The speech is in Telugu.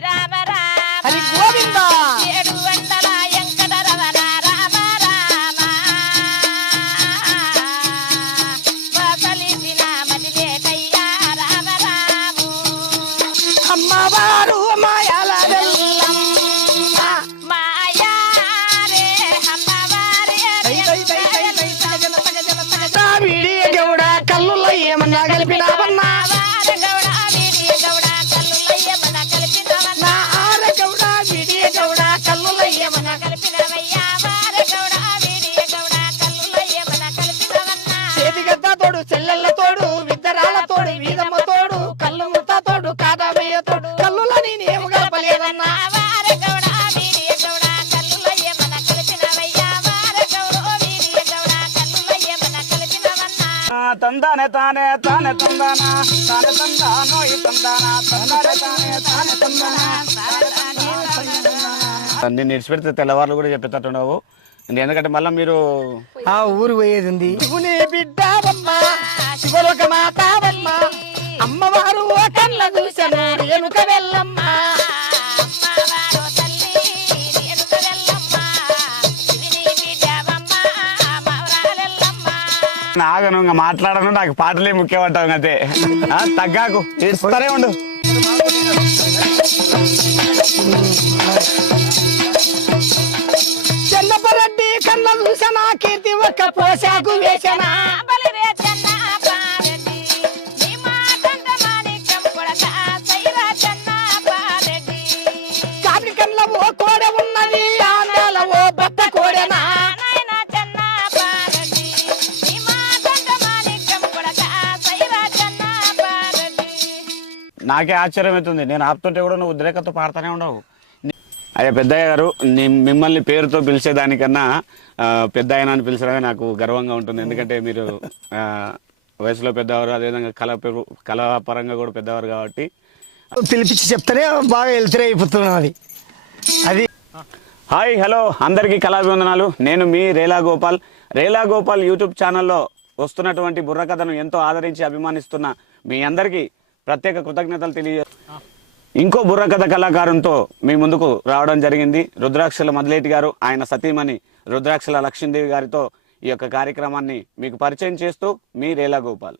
రామ రామ. హరి గోవింద. తందానే తానే తానే తందానా తానే తందానో ఈ తందానా తందానే తానే తానే తందానా నేను నిడిచిపెడితే తెల్లవారులు కూడా చెప్పేటట్టున్నావు. ఎందుకంటే మళ్ళీ మీరు ఆ ఊరు పోయేది ఉంది. శివుని బిడ్డవమ్మ శివలోక మాతావమ్మ అమ్మవారు ఓ కళ్ళ చూశాను రేణుక వెళ్ళమ్మ. నాగను ఇంకా మాట్లాడను నాకు పాటలే ముఖ్యమంటావు అంతే. తగ్గాకు. ఇస్తారే ఉండు. చెన్నపరెడ్డి కళ్ళ చూసిన కీర్తి ఒక్క పోసాకు వేసిన బలిరే నాకే ఆశ్చర్యం అవుతుంది నేను ఆపుతుంటే కూడా నువ్వు ఉద్రేకతో పాడుతూనే ఉండవు. అయ్యా పెద్దయ్య గారు మిమ్మల్ని పేరుతో పిలిచేదానికన్నా పెద్ద ఆయన అని పిలిచడమే నాకు గర్వంగా ఉంటుంది. ఎందుకంటే మీరు వయసులో పెద్దవారు అదేవిధంగా కళ పెరు- కళాపరంగా కూడా పెద్దవారు కాబట్టి. పిలిపించి చెప్తేనే బాగా వెళ్తురే అయిపోతున్నది అది హాయ్ హలో. అందరికీ కళాభివందనాలు. నేను మీ రేలా గోపాల్. రేలా గోపాల్ యూట్యూబ్ ఛానల్లో వస్తున్నటువంటి బుర్రకథను ఎంతో ఆదరించి అభిమానిస్తున్న మీ అందరికీ ప్రత్యేక కృతజ్ఞతలు తెలియ ఇంకో బుర్రకథ కళాకారునితో మీ ముందుకు రావడం జరిగింది. రుద్రాక్షల మదిలేటి గారు ఆయన సతీమణి రుద్రాక్షల లక్ష్మీదేవి గారితో ఈ యొక్క కార్యక్రమాన్ని మీకు పరిచయం చేస్తూ మీ రేలా గోపాల్?